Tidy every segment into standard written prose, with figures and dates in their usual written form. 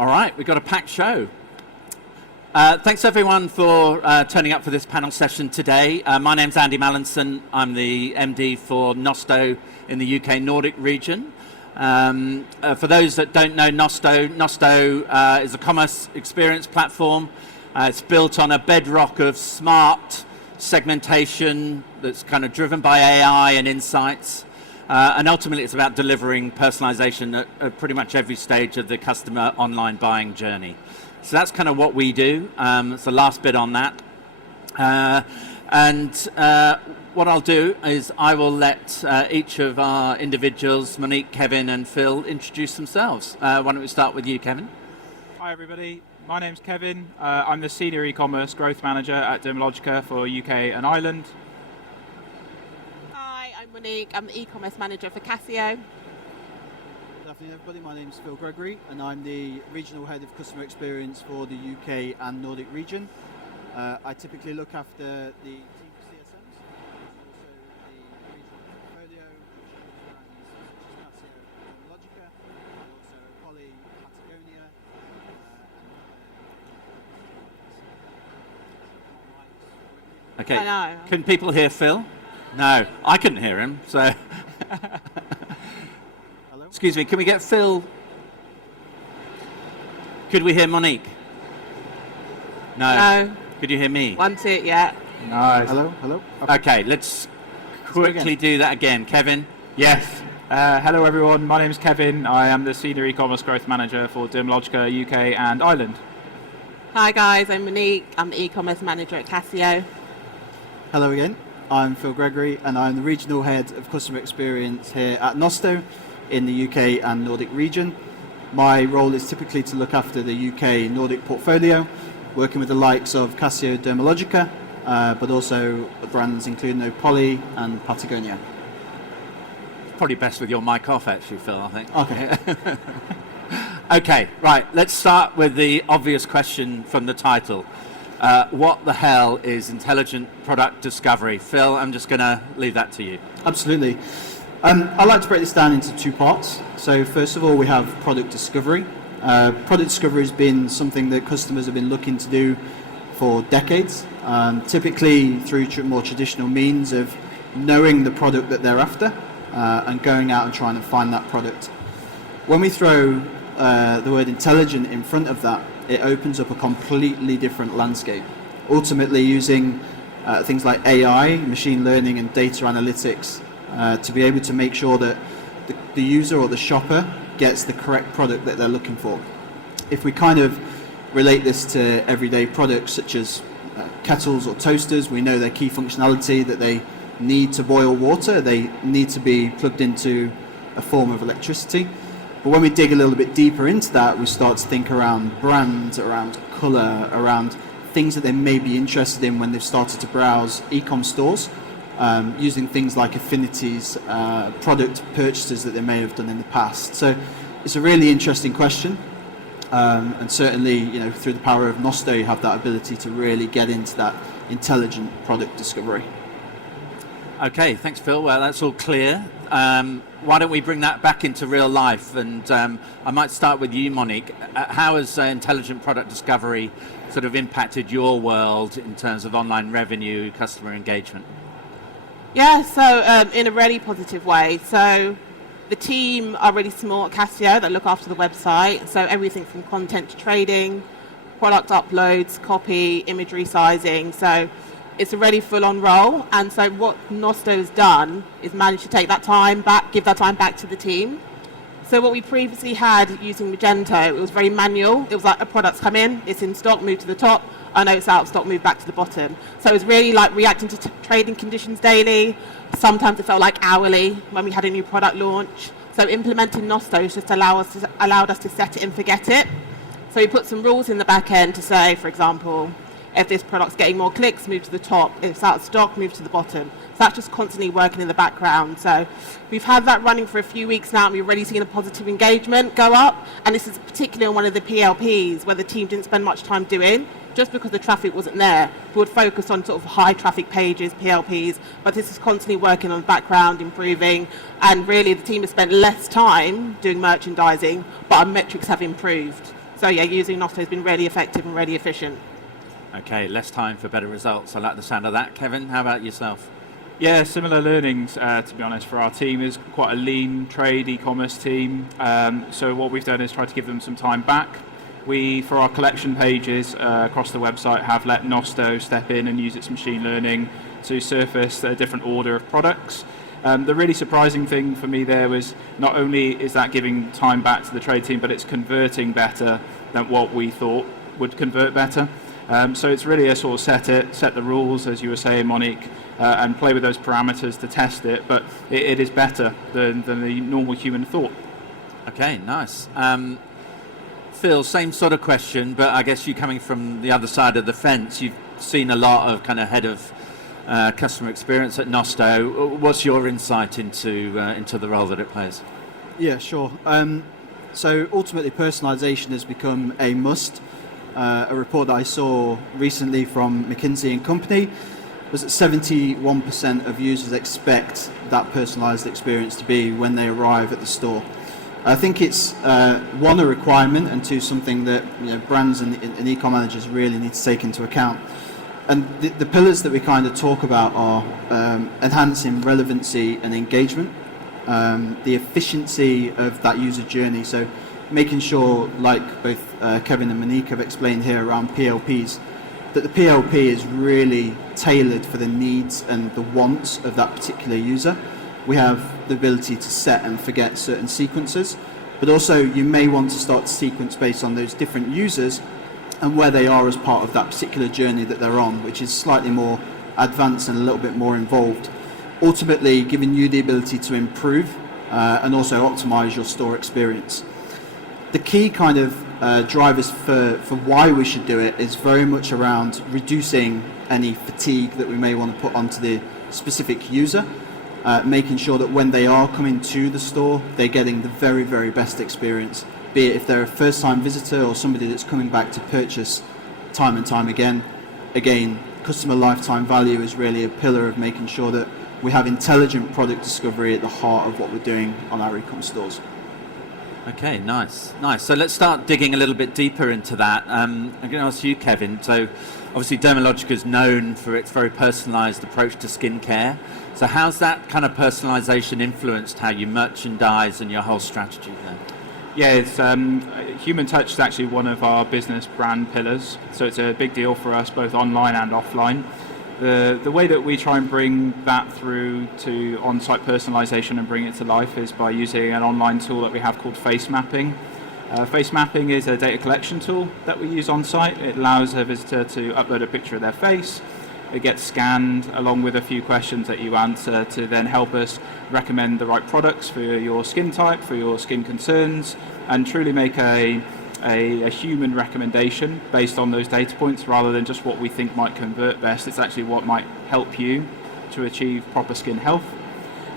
All right, we've got a packed show. Thanks everyone for turning up for this panel session today. My name's Andy Mallinson. I'm the MD for Nosto in the UK Nordic region. For those that don't know Nosto is a commerce experience platform. It's built on a bedrock of smart segmentation that's kind of driven by AI and insights. And ultimately it's about delivering personalization at pretty much every stage of the customer online buying journey. So that's kind of what we do. It's the last bit on that. What I'll do is I will let each of our individuals, Monique, Kevin and Phil, introduce themselves. Why don't we start with you, Kevin? Hi everybody, my name's Kevin. I'm the Senior E-commerce Growth Manager at Dermalogica for UK and Ireland. Hi, I'm Monique. I'm the E-commerce Manager for Casio. Good afternoon everybody, my name is Phil Gregory and I'm the Regional Head of Customer Experience for the UK and Nordic region. I typically look after the team for CSMs and also the regional portfolio, which brands such as Casio, Dermalogica, also Poly, Patagonia, Okay, I know. Can people hear Phil? No, I couldn't hear him, so... Excuse me, can we get Phil? Could we hear Monique? No. No. Could you hear me? Want it yet? Nice. Hello? Okay, let's quickly do that again. Kevin? Yes. Hello everyone, my name's Kevin. I am the Senior E-commerce Growth Manager for Dermalogica UK and Ireland. Hi guys, I'm Monique. I'm the E-commerce Manager at Casio. Hello again, I'm Phil Gregory and I'm the Regional Head of Customer Experience here at Nosto in the UK and Nordic region. My role is typically to look after the UK Nordic portfolio, working with the likes of Casio, Dermalogica, but also brands including Poly and Patagonia. Probably best with your mic off, actually, Phil, I think. Okay. Okay, right, let's start with the obvious question from the title. What the hell is intelligent product discovery? Phil, I'm just going to leave that to you. Absolutely. I like to break this down into two parts. So first of all, we have product discovery. Product discovery has been something that customers have been looking to do for decades, typically through more traditional means of knowing the product that they're after and going out and trying to find that product. When we throw the word intelligent in front of that, it opens up a completely different landscape. Ultimately using things like AI, machine learning and data analytics to be able to make sure that the user or the shopper gets the correct product that they're looking for. If we kind of relate this to everyday products such as kettles or toasters, we know their key functionality, that they need to boil water, they need to be plugged into a form of electricity. But when we dig a little bit deeper into that, we start to think around brands, around colour, around things that they may be interested in when they've started to browse e-com stores. Using things like affinities, product purchases that they may have done in the past. So it's a really interesting question, and certainly, through the power of Nosto, you have that ability to really get into that intelligent product discovery. Okay, thanks, Phil. Well, that's all clear. Why don't we bring that back into real life? And I might start with you, Monique. How has intelligent product discovery sort of impacted your world in terms of online revenue, customer engagement? Yeah, so in a really positive way. So the team are really small at Casio that look after the website. So everything from content to trading, product uploads, copy, image resizing. So it's a really full-on role. And so what Nosto has done is managed to take that time back, give that time back to the team. So what we previously had using Magento, it was very manual. It was like a product's come in, it's in stock, move to the top. I know it's out of stock, move back to the bottom. So it was really like reacting to trading conditions daily. Sometimes it felt like hourly when we had a new product launch. So implementing Nosto just allowed us to set it and forget it. So we put some rules in the back end to say, for example, if this product's getting more clicks, move to the top. If it's out of stock, move to the bottom. So that's just constantly working in the background. So we've had that running for a few weeks now, and we've already seen a positive engagement go up. And this is particularly on one of the PLPs where the team didn't spend much time doing, just because the traffic wasn't there. We would focus on sort of high traffic pages, PLPs, but this is constantly working on the background, improving, and really the team has spent less time doing merchandising, but our metrics have improved. So yeah, using Nosto has been really effective and really efficient. Okay, less time for better results. I like the sound of that. Kevin, how about yourself? Yeah, similar learnings, to be honest, for our team. Is quite a lean trade e-commerce team. So what we've done is try to give them some time back. We, for our collection pages across the website, have let Nosto step in and use its machine learning to surface a different order of products. The really surprising thing for me there was not only is that giving time back to the trade team, but it's converting better than what we thought would convert better. So it's really a sort of set the rules, as you were saying, Monique, and play with those parameters to test it, but it is better than the normal human thought. Okay, nice. Phil, same sort of question, but I guess you coming from the other side of the fence, you've seen a lot of kind of head of customer experience at Nosto. What's your insight into the role that it plays? Yeah, sure. So ultimately, personalization has become a must. A report that I saw recently from McKinsey and Company was that 71% of users expect that personalized experience to be when they arrive at the store. I think it's one, a requirement, and two, something that brands and e-com managers really need to take into account. And the pillars that we kind of talk about are enhancing relevancy and engagement, the efficiency of that user journey. So making sure, like both Kevin and Monique have explained here around PLPs, that the PLP is really tailored for the needs and the wants of that particular user. We have the ability to set and forget certain sequences, but also you may want to start to sequence based on those different users and where they are as part of that particular journey that they're on, which is slightly more advanced and a little bit more involved. Ultimately, giving you the ability to improve and also optimize your store experience. The key kind of drivers for why we should do it is very much around reducing any fatigue that we may want to put onto the specific user, making sure that when they are coming to the store, they're getting the very, very best experience, be it if they're a first-time visitor or somebody that's coming back to purchase time and time again. Again, customer lifetime value is really a pillar of making sure that we have intelligent product discovery at the heart of what we're doing on our e-com stores. Okay, nice. So let's start digging a little bit deeper into that. I'm going to ask you, Kevin. So obviously Dermalogica is known for its very personalised approach to skincare. So how's that kind of personalisation influenced how you merchandise and your whole strategy there? Yeah, it's human touch is actually one of our business brand pillars. So it's a big deal for us, both online and offline. The way that we try and bring that through to on-site personalization and bring it to life is by using an online tool that we have called face mapping. Face mapping is a data collection tool that we use on-site. It allows a visitor to upload a picture of their face. It gets scanned along with a few questions that you answer to then help us recommend the right products for your skin type, for your skin concerns, and truly make a human recommendation based on those data points rather than just what we think might convert best. It's actually what might help you to achieve proper skin health.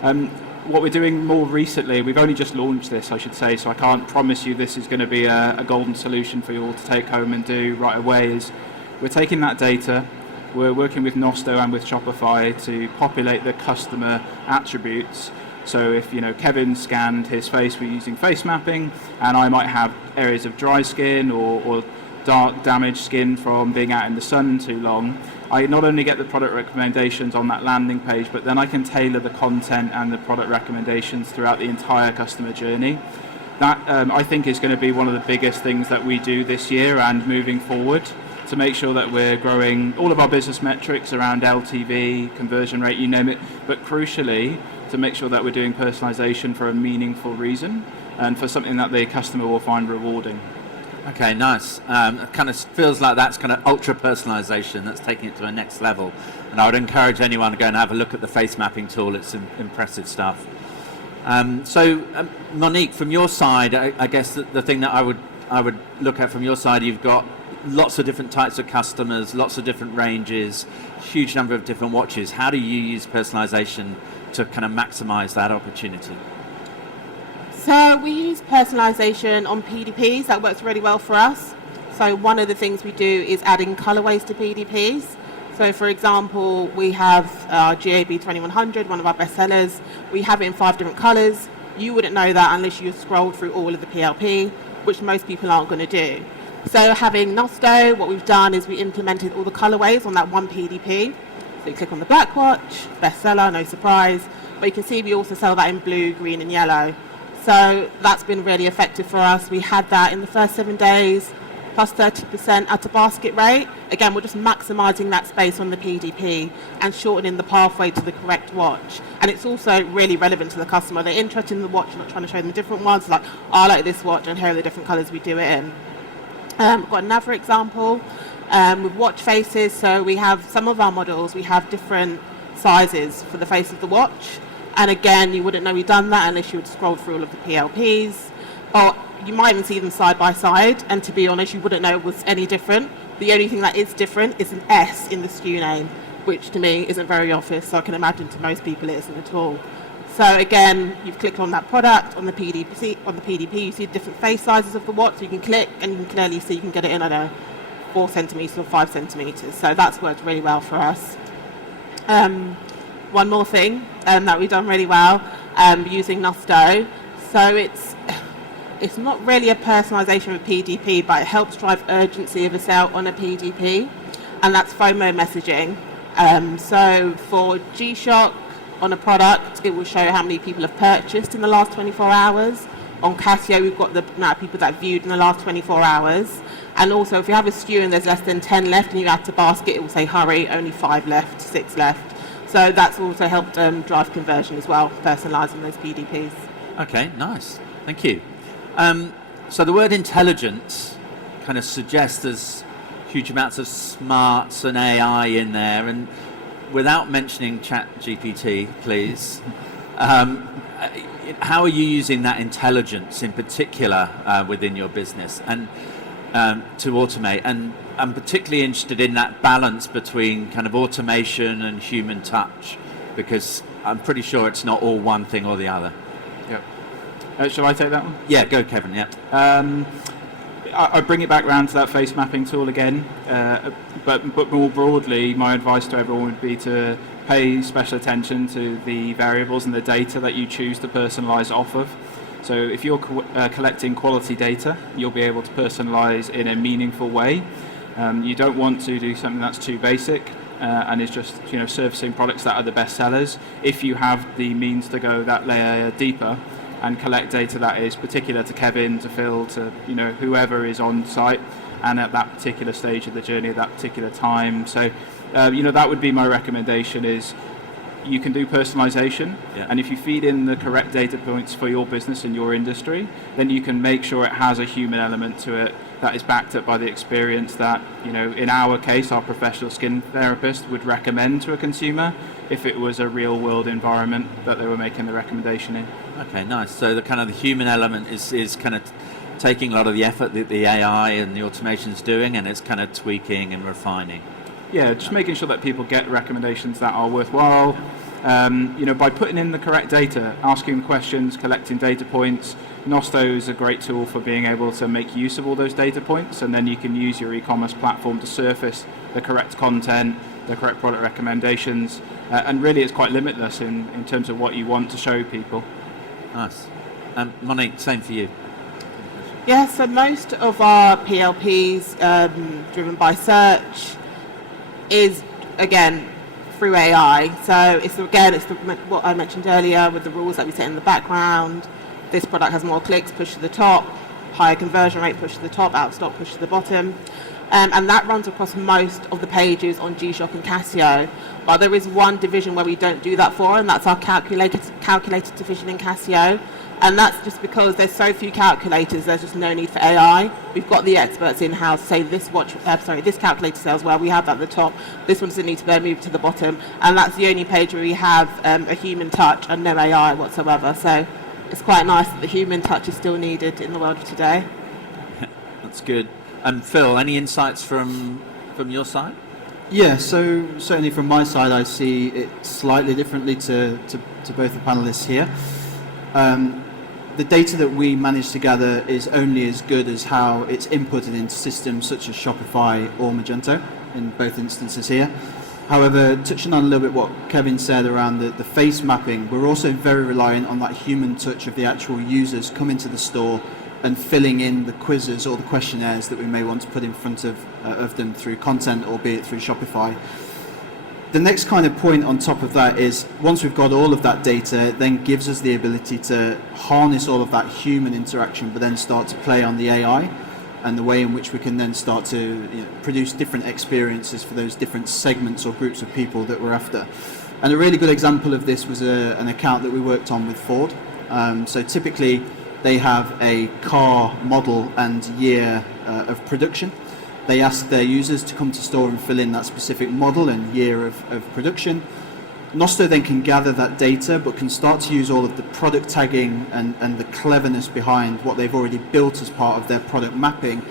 What we're doing more recently, we've only just launched this, I should say, so I can't promise you this is going to be a golden solution for you all to take home and do right away, is we're taking that data, we're working with Nosto and with Shopify to populate the customer attributes. So if Kevin scanned his face, we're using face mapping, and I might have areas of dry skin or dark damaged skin from being out in the sun too long, I not only get the product recommendations on that landing page, but then I can tailor the content and the product recommendations throughout the entire customer journey. That I think is going to be one of the biggest things that we do this year and moving forward, to make sure that we're growing all of our business metrics around LTV, conversion rate, you name it, but crucially to make sure that we're doing personalization for a meaningful reason and for something that the customer will find rewarding. Okay, nice. It kind of feels like that's kind of ultra personalization that's taking it to a next level. And I would encourage anyone to go and have a look at the face mapping tool. It's impressive stuff. So Monique, from your side, I guess the thing that I would look at from your side, you've got lots of different types of customers, lots of different ranges, huge number of different watches. How do you use personalization to kind of maximize that opportunity? So we use personalization on PDPs. That works really well for us. So one of the things we do is adding colorways to PDPs. So for example, we have GAB 2100, one of our best sellers. We have it in 5 different colors. You wouldn't know that unless you scrolled through all of the PLP. which most people aren't going to do. So having Nosto, what we've done is we implemented all the colorways on that one PDP. So you click on the black watch, bestseller, no surprise. But you can see we also sell that in blue, green and yellow. So that's been really effective for us. We had that in the first 7 days, plus 30% at a basket rate. Again, we're just maximising that space on the PDP and shortening the pathway to the correct watch. And it's also really relevant to the customer. They're interested in the watch, not trying to show them different ones. It's like, I like this watch and here are the different colours we do it in. We've got another example with watch faces. So we have some of our models, we have different sizes for the face of the watch. And again, you wouldn't know we've done that unless you would scroll through all of the PLPs. Or you might even see them side by side. And to be honest, you wouldn't know it was any different. The only thing that is different is an S in the SKU name, which to me isn't very obvious. So I can imagine to most people it isn't at all. So again, you've clicked on that product on the PDP, you see different face sizes of the watch, so you can click and you can clearly see you can get it in, I don't know, 4 centimetres or 5 centimetres. So that's worked really well for us. One more thing that we've done really well using Nosto. So it's not really a personalisation of a PDP, but it helps drive urgency of a sale on a PDP, and that's FOMO messaging. So for G-Shock, on a product, it will show how many people have purchased in the last 24 hours. On Casio, we've got the amount of people that viewed in the last 24 hours. And also, if you have a SKU and there's less than 10 left and you add to basket, it will say, hurry, only 5 left, 6 left. So that's also helped drive conversion as well, personalising those PDPs. Okay, nice. Thank you. So the word intelligence kind of suggests there's huge amounts of smarts and AI in there. And without mentioning ChatGPT, please, how are you using that intelligence in particular within your business and to automate? And I'm particularly interested in that balance between kind of automation and human touch, because I'm pretty sure it's not all one thing or the other. Yeah. Shall I take that one? Yeah, go Kevin, yeah. I bring it back around to that face mapping tool again, but more broadly, my advice to everyone would be to pay special attention to the variables and the data that you choose to personalise off of. So if you're collecting quality data, you'll be able to personalise in a meaningful way. You don't want to do something that's too basic and is just surfacing products that are the best sellers. If you have the means to go that layer deeper and collect data that is particular to Kevin, to Phil, to whoever is on site and at that particular stage of the journey at that particular time. So that would be my recommendation. Is you can do personalization, and if you feed in the correct data points for your business and your industry, then you can make sure it has a human element to it that is backed up by the experience that, in our case, our professional skin therapist would recommend to a consumer if it was a real world environment that they were making the recommendation in. Okay, nice. So the kind of the human element is kind of taking a lot of the effort that the AI and the automation is doing, and it's kind of tweaking and refining. Yeah, just making sure that people get recommendations that are worthwhile. By putting in the correct data, asking questions, collecting data points. Nosto is a great tool for being able to make use of all those data points, and then you can use your e-commerce platform to surface the correct content, the correct product recommendations, and really it's quite limitless in terms of what you want to show people. Nice. Monique, same for you. Yeah, so most of our PLPs driven by search is, again, through AI. So it's what I mentioned earlier with the rules that we set in the background. This product has more clicks, push to the top, higher conversion rate, push to the top, out of stock, push to the bottom. And that runs across most of the pages on G-Shock and Casio. But there is one division where we don't do that for, and that's our calculated division in Casio. And that's just because there's so few calculators, there's just no need for AI. We've got the experts in-house, say this calculator sells well, we have that at the top. This one doesn't need to be moved to the bottom. And that's the only page where we have a human touch and no AI whatsoever. So it's quite nice that the human touch is still needed in the world of today. That's good. And Phil, any insights from your side? Yeah, so certainly from my side, I see it slightly differently to both the panelists here. The data that we manage to gather is only as good as how it's inputted into systems such as Shopify or Magento in both instances here. However, touching on a little bit what Kevin said around the face mapping, we're also very reliant on that human touch of the actual users coming to the store, and filling in the quizzes or the questionnaires that we may want to put in front of them through content, or be it through Shopify. The next kind of point on top of that is, once we've got all of that data, it then gives us the ability to harness all of that human interaction, but then start to play on the AI and the way in which we can then start to produce different experiences for those different segments or groups of people that we're after. And a really good example of this was an account that we worked on with Ford. So typically they have a car model and year of production. They ask their users to come to store and fill in that specific model and year of production. Nosto then can gather that data, but can start to use all of the product tagging and the cleverness behind what they've already built as part of their product mapping,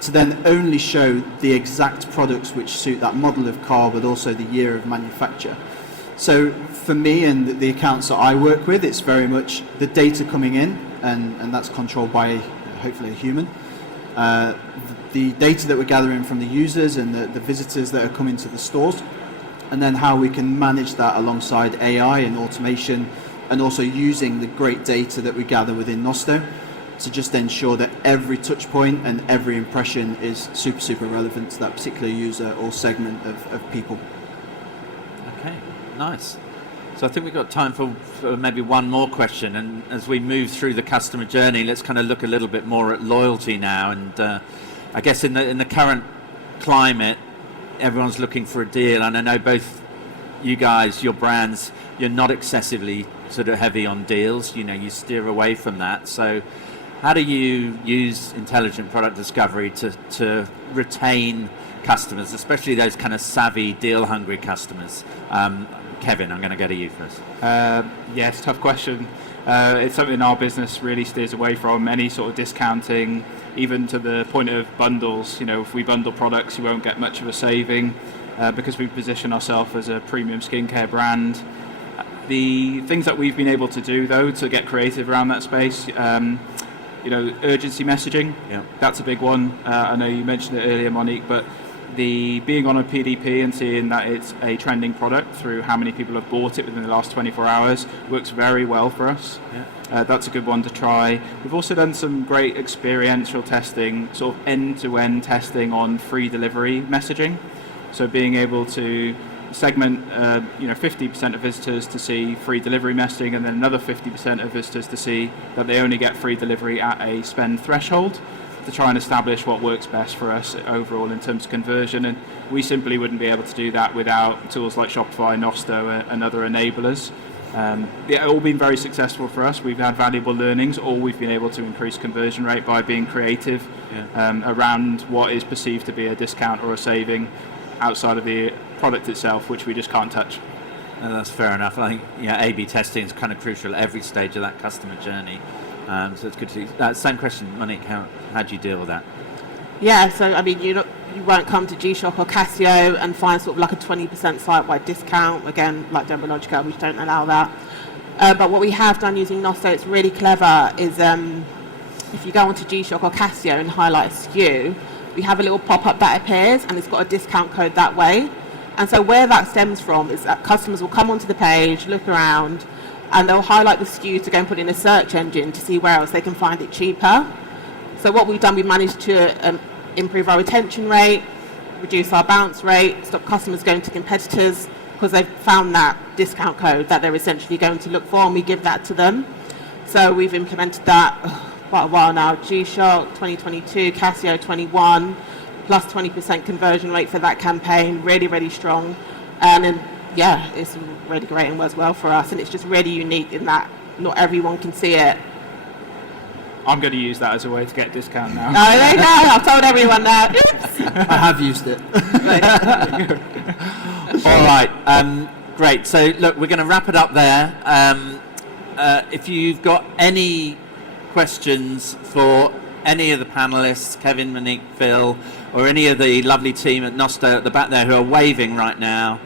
to then only show the exact products which suit that model of car, but also the year of manufacture. So for me and the accounts that I work with, it's very much the data coming in, and that's controlled by hopefully a human. The data that we're gathering from the users and the visitors that are coming to the stores, and then how we can manage that alongside AI and automation, and also using the great data that we gather within Nosto to just ensure that every touch point and every impression is super relevant to that particular user or segment of people. Okay, nice. So I think we've got time for maybe one more question, and as we move through the customer journey, let's kind of look a little bit more at loyalty now. And I guess in the current climate, everyone's looking for a deal, and I know both you guys, your brands, you're not excessively sort of heavy on deals. You steer away from that. So how do you use intelligent product discovery to retain customers, especially those kind of savvy, deal-hungry customers? Kevin, I'm going to go to you first. Yes, tough question. It's something our business really steers away from, any sort of discounting, even to the point of bundles. If we bundle products, you won't get much of a saving because we position ourselves as a premium skincare brand. The things that we've been able to do, though, to get creative around that space, urgency messaging, that's a big one. I know you mentioned it earlier, Monique, but the being on a PDP and seeing that it's a trending product through how many people have bought it within the last 24 hours works very well for us. That's a good one to try. We've also done some great experiential testing, sort of end-to-end testing on free delivery messaging. So being able to segment 50% of visitors to see free delivery messaging, and then another 50% of visitors to see that they only get free delivery at a spend threshold, to try and establish what works best for us overall in terms of conversion. And we simply wouldn't be able to do that without tools like Shopify, Nosto, and other enablers. They've all been very successful for us. We've had valuable learnings, or we've been able to increase conversion rate by being creative around what is perceived to be a discount or a saving outside of the product itself, which we just can't touch. No, that's fair enough. I think A/B testing is kind of crucial at every stage of that customer journey. So it's good to see. Same question, Monique. How do you deal with that? Yeah, so I mean, you won't come to G-Shock or Casio and find sort of like a 20% site-wide discount. Again, like Dermalogica, we don't allow that. But what we have done using Nosto, it's really clever, is if you go onto G-Shock or Casio and highlight a SKU, we have a little pop-up that appears, and it's got a discount code that way. And so where that stems from is that customers will come onto the page, look around, and they'll highlight the SKU to go and put in a search engine to see where else they can find it cheaper. So what we've done, we managed to improve our retention rate, reduce our bounce rate, stop customers going to competitors because they've found that discount code that they're essentially going to look for, and we give that to them. So we've implemented that quite a while now. G-Shock 2022, Casio 21, plus 20% conversion rate for that campaign, really strong. And then it's really great and works well for us, and it's just really unique in that not everyone can see it. I'm going to use that as a way to get a discount now. Oh, there you go. I've told everyone that. I have used it. All right, great. So look, we're going to wrap it up there. If you've got any questions for any of the panelists, Kevin, Monique, Phil, or any of the lovely team at Nosto at the back there who are waving right now,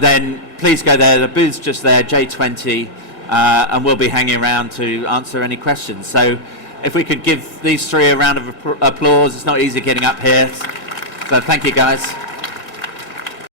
then please go there. The booth's just there, J20, and we'll be hanging around to answer any questions. So if we could give these three a round of applause. It's not easy getting up here. So thank you, guys.